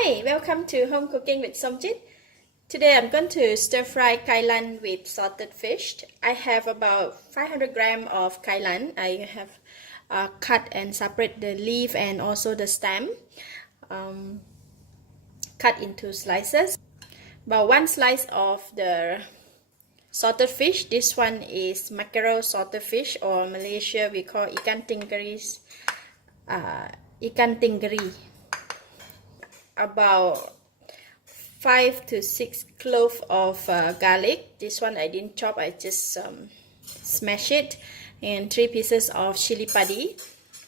Hi, welcome to Home Cooking with Somjit. Today I'm going to stir fry kailan with salted fish. I have about 500 grams of kailan. I have cut and separate the leaf and also the stem. Cut into slices. About one slice of the salted fish. This one is mackerel salted fish, or Malaysia we call ikan tinggiri. Ikan tinggiri. About 5 to 6 cloves of garlic. This one I didn't chop, I just smash it. And 3 pieces of chilli padi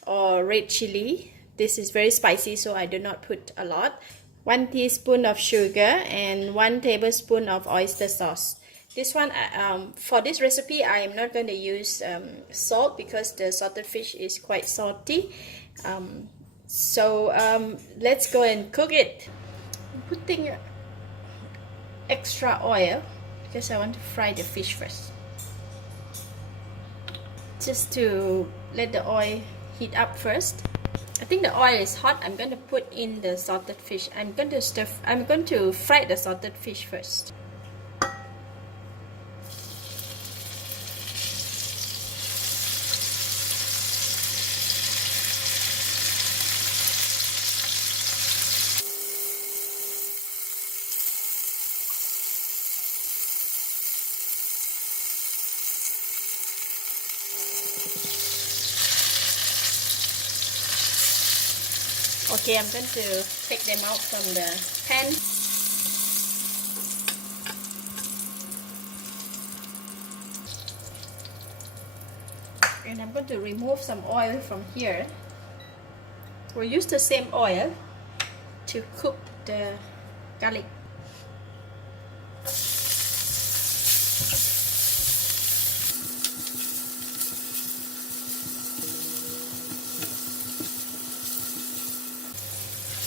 or red chili. This is very spicy, so I do not put a lot. 1 teaspoon of sugar and 1 tablespoon of oyster sauce. This one, for this recipe, I am not going to use salt because the salted fish is quite salty. Let's go and cook it. I'm putting extra oil because I want to fry the fish first. Just to let the oil heat up first. I think the oil is hot. I'm going to put in the salted fish. I'm going to fry the salted fish first. Okay, I'm going to take them out from the pan. And I'm going to remove some oil from here. We'll use the same oil to cook the garlic.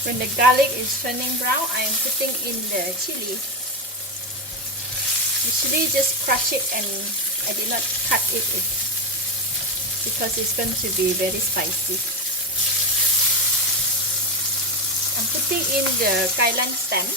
When the garlic is turning brown, I am putting in the chili. Usually just crush it, and I did not cut it because it's going to be very spicy. I'm putting in the kailan stem.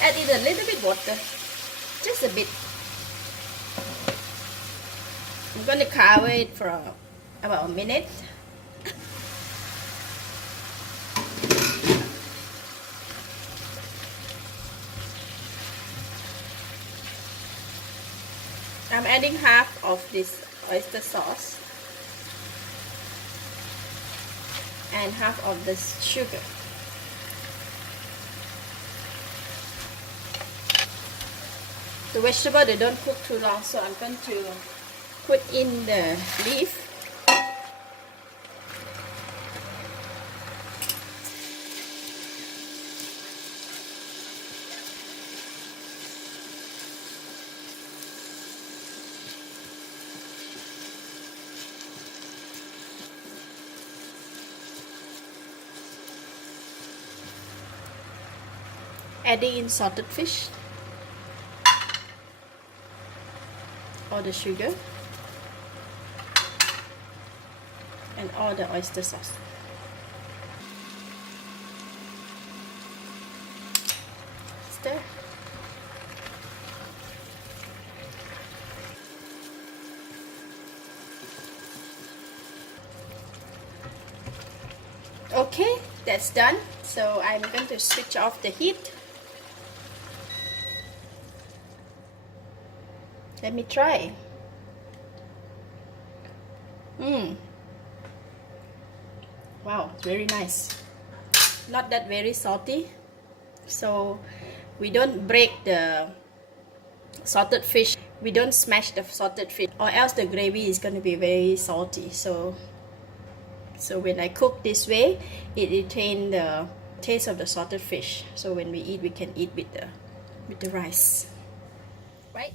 Add in a little bit water, just a bit. I'm going to cover it for about a minute. I'm adding half of this oyster sauce and half of this sugar. The vegetable, they don't cook too long, so I'm going to put in the leaf. Adding in salted fish. All the sugar and all the oyster sauce. Stir. Okay, that's done. So I'm going to switch off the heat. Let me try. Wow, it's very nice. Not that very salty. So we don't break the salted fish. We don't smash the salted fish, or else the gravy is going to be very salty. So when I cook this way, it retains the taste of the salted fish. So when we eat, we can eat with the rice. Right?